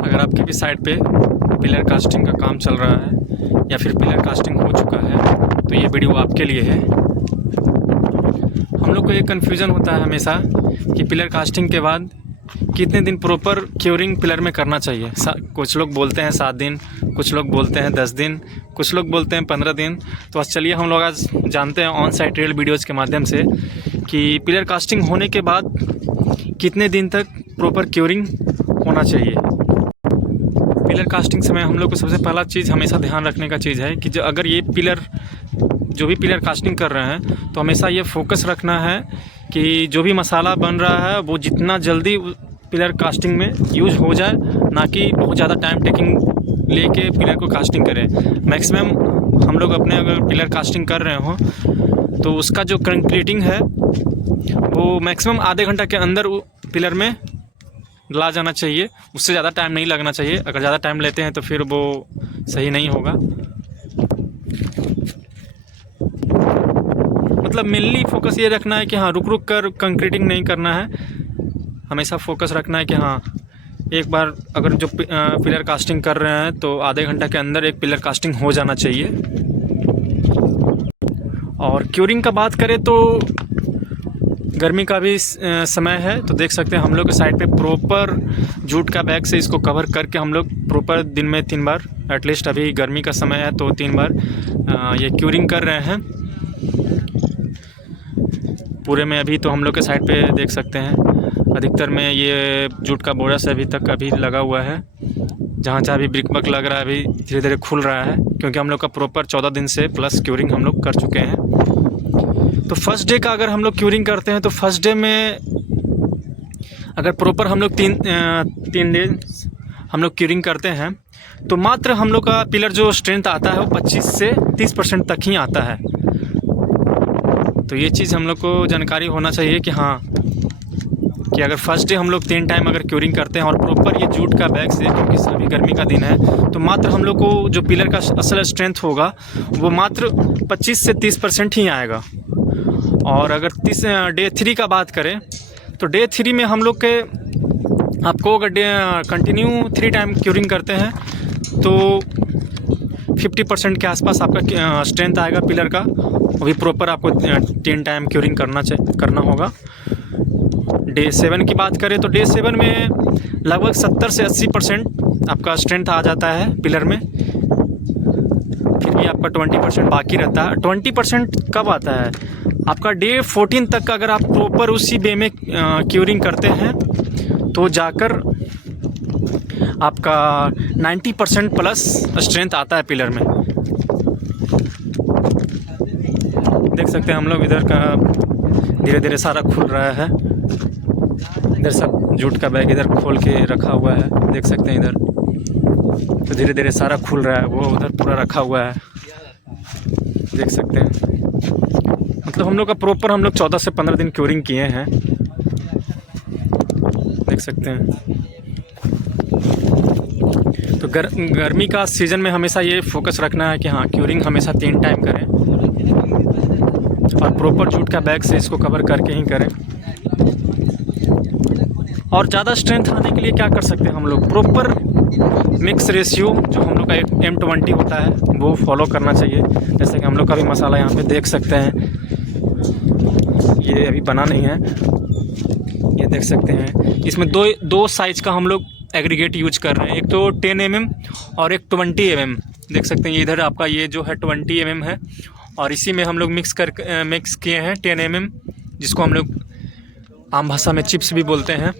अगर आपके भी साइड पे पिलर कास्टिंग का काम चल रहा है या फिर पिलर कास्टिंग हो चुका है तो ये वीडियो आपके लिए है। हम लोग को ये कन्फ्यूज़न होता है हमेशा कि पिलर कास्टिंग के बाद कितने दिन प्रॉपर क्योरिंग पिलर में करना चाहिए। कुछ लोग बोलते हैं 7 दिन, कुछ लोग बोलते हैं 10 दिन, कुछ लोग बोलते हैं 15 दिन। तो चलिए हम लोग आज जानते हैं ऑन साइट रियल वीडियोज़ के माध्यम से कि पिलर कास्टिंग होने के बाद कितने दिन तक प्रॉपर क्योरिंग होना चाहिए। पिलर कास्टिंग समय हम लोग को सबसे पहला चीज़ हमेशा ध्यान रखने का चीज़ है कि अगर ये जो भी पिलर कास्टिंग कर रहे हैं तो हमेशा ये फोकस रखना है कि जो भी मसाला बन रहा है वो जितना जल्दी पिलर कास्टिंग में यूज हो जाए, ना कि बहुत ज़्यादा टाइम टेकिंग लेके पिलर को कास्टिंग करें। मैक्सिमम हम लोग अपने अगर पिलर कास्टिंग कर रहे हों तो उसका जो कंक्रीटिंग है वो मैक्सिमम आधे घंटा के अंदर पिलर में ला जाना चाहिए। उससे ज़्यादा टाइम नहीं लगना चाहिए। अगर ज़्यादा टाइम लेते हैं तो फिर वो सही नहीं होगा। मतलब मेनली फोकस ये रखना है कि हाँ रुक रुक कर कंक्रीटिंग नहीं करना है। हमेशा फोकस रखना है कि हाँ एक बार अगर जो पिलर कास्टिंग कर रहे हैं तो आधे घंटा के अंदर एक पिलर कास्टिंग हो जाना चाहिए। और क्यूरिंग का बात करें तो गर्मी का भी समय है, तो देख सकते हैं हम लोग के साइड पे प्रॉपर जूट का बैग से इसको कवर करके हम लोग प्रॉपर दिन में 3 बार एटलीस्ट, अभी गर्मी का समय है तो 3 बार ये क्यूरिंग कर रहे हैं पूरे में। अभी तो हम लोग के साइड पे देख सकते हैं अधिकतर में ये जूट का बोरा से अभी लगा हुआ है। जहाँ जहाँ भी ब्रिक लग रहा है अभी धीरे धीरे खुल रहा है, क्योंकि हम लोग का प्रॉपर 14 दिन से प्लस क्यूरिंग हम लोग कर चुके हैं। तो फर्स्ट डे का अगर हम लोग क्यूरिंग करते हैं तो फर्स्ट डे में अगर प्रॉपर हम लोग 3 दिन हम लोग क्यूरिंग करते हैं तो मात्र हम लोग का पिलर जो स्ट्रेंथ आता है वो 25 से 30% तक ही आता है। तो ये चीज़ हम लोग को जानकारी होना चाहिए कि हाँ कि अगर फर्स्ट डे हम लोग 3 टाइम अगर क्यूरिंग करते हैं और प्रॉपर ये जूट का बैग से, क्योंकि अभी गर्मी का दिन है, तो मात्र हम लोग को जो पिलर का असल स्ट्रेंथ होगा वो मात्र 25 से 30% ही आएगा। और अगर डे 3 का बात करें तो डे 3 में हम लोग के आपको अगर कंटिन्यू 3 टाइम क्यूरिंग करते हैं तो 50% के आसपास आपका स्ट्रेंथ आएगा पिलर का। वो भी प्रॉपर आपको 3 टाइम क्यूरिंग करना होगा। डे 7 की बात करें तो डे 7 में लगभग 70 से 80% आपका स्ट्रेंथ आ जाता है पिलर में। फिर भी आपका 20% बाकी रहता है। 20% कब आता है? आपका डे 14 तक का अगर आप प्रॉपर उसी वे में क्यूरिंग करते हैं तो जाकर आपका 90% प्लस स्ट्रेंथ आता है पिलर में। देख सकते हैं हम लोग इधर का धीरे धीरे सारा खुल रहा है। इधर सब जूट का बैग इधर खोल के रखा हुआ है, देख सकते हैं इधर तो धीरे धीरे सारा खुल रहा है। वो उधर पूरा रखा हुआ है, देख सकते हैं। मतलब हम लोग का प्रॉपर हम लोग 14 से 15 दिन क्यूरिंग किए हैं, देख सकते हैं। तो गर्मी का सीज़न में हमेशा ये फोकस रखना है कि हाँ क्यूरिंग हमेशा 3 टाइम करें और प्रॉपर जूट का बैग से इसको कवर करके ही करें। और ज़्यादा स्ट्रेंथ आने के लिए क्या कर सकते हैं हम लोग? प्रॉपर मिक्स रेशियो जो हम लोग का M20 होता है वो फॉलो करना चाहिए। जैसे कि हम लोग का भी मसाला यहाँ पे देख सकते हैं, ये अभी बना नहीं है, ये देख सकते हैं। इसमें दो साइज़ का हम लोग एग्रीगेट यूज कर रहे हैं, एक तो 10 mm और एक 20 mm। देख सकते हैं इधर आपका ये जो है 20 mm है और इसी में हम लोग मिक्स किए हैं 10 mm, जिसको हम लोग आम भाषा में चिप्स भी बोलते हैं।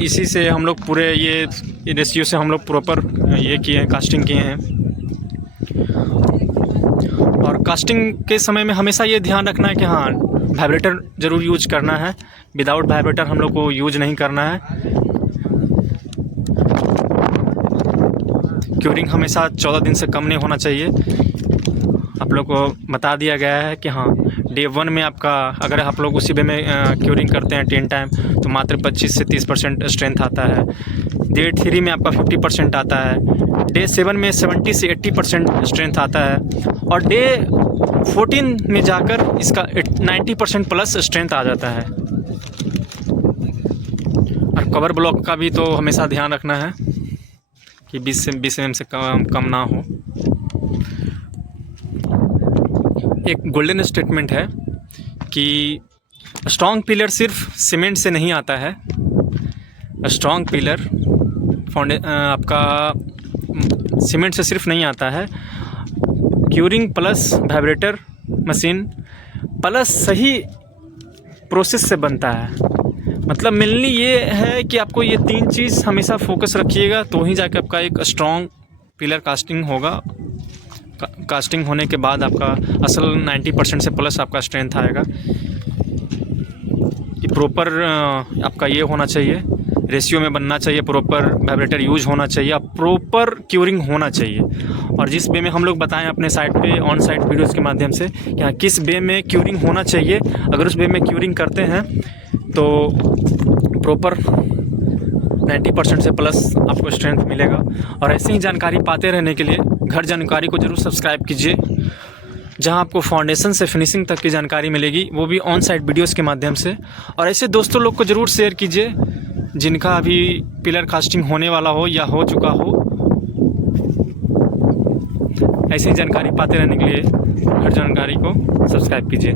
इसी से हम लोग पूरे ये रेशियो से हम लोग प्रॉपर ये किए हैं, कास्टिंग किए हैं। और कास्टिंग के समय में हमेशा ये ध्यान रखना है कि हाँ वाइब्रेटर ज़रूर यूज करना है। विदाउट वाइब्रेटर हम लोग को यूज नहीं करना है। क्यूरिंग हमेशा 14 दिन से कम नहीं होना चाहिए। आप लोग को बता दिया गया है कि हाँ डे 1 में आपका अगर आप लोग उसी वे में क्यूरिंग करते हैं 10 टाइम तो मात्र 25 से 30% स्ट्रेंथ आता है। डे 3 में आपका 50% आता है। डे 7 में 70 से 80% स्ट्रेंथ आता है और डे 14 में जाकर इसका 90% प्लस स्ट्रेंथ आ जाता है। और कवर ब्लॉक का भी तो हमेशा ध्यान रखना है कि 20 mm से कम ना हो। एक गोल्डन स्टेटमेंट है कि स्ट्रॉन्ग पिलर सिर्फ सीमेंट से नहीं आता है। स्ट्रॉन्ग पिलर आपका सीमेंट से सिर्फ नहीं आता है, curing plus vibrator machine plus सही प्रोसेस से बनता है। मतलब मेनली ये है कि आपको ये 3 चीज़ हमेशा फोकस रखिएगा, तो ही जाकर आपका एक स्ट्रॉन्ग पिलर कास्टिंग होगा। कास्टिंग होने के बाद आपका असल 90% से प्लस आपका स्ट्रेंथ आएगा। कि प्रॉपर आपका ये होना चाहिए, रेशियो में बनना चाहिए, प्रॉपर वाइब्रेटर यूज होना चाहिए, प्रॉपर क्यूरिंग होना चाहिए। और जिस वे में हम लोग बताएं अपने साइट पे ऑन साइट वीडियोज़ के माध्यम से कि हाँ किस वे में क्यूरिंग होना चाहिए, अगर उस वे में क्यूरिंग करते हैं तो प्रॉपर 90% से प्लस आपको स्ट्रेंथ मिलेगा। और ऐसे ही जानकारी पाते रहने के लिए घर जानकारी को ज़रूर सब्सक्राइब कीजिए, जहां आपको फाउंडेशन से फिनिशिंग तक की जानकारी मिलेगी, वो भी ऑन साइट वीडियोज़ के माध्यम से। और ऐसे दोस्तों लोग को ज़रूर शेयर कीजिए जिनका अभी पिलर कास्टिंग होने वाला हो या हो चुका हो। ऐसी जानकारी पाते रहने के लिए घर जानकारी को सब्सक्राइब कीजिए।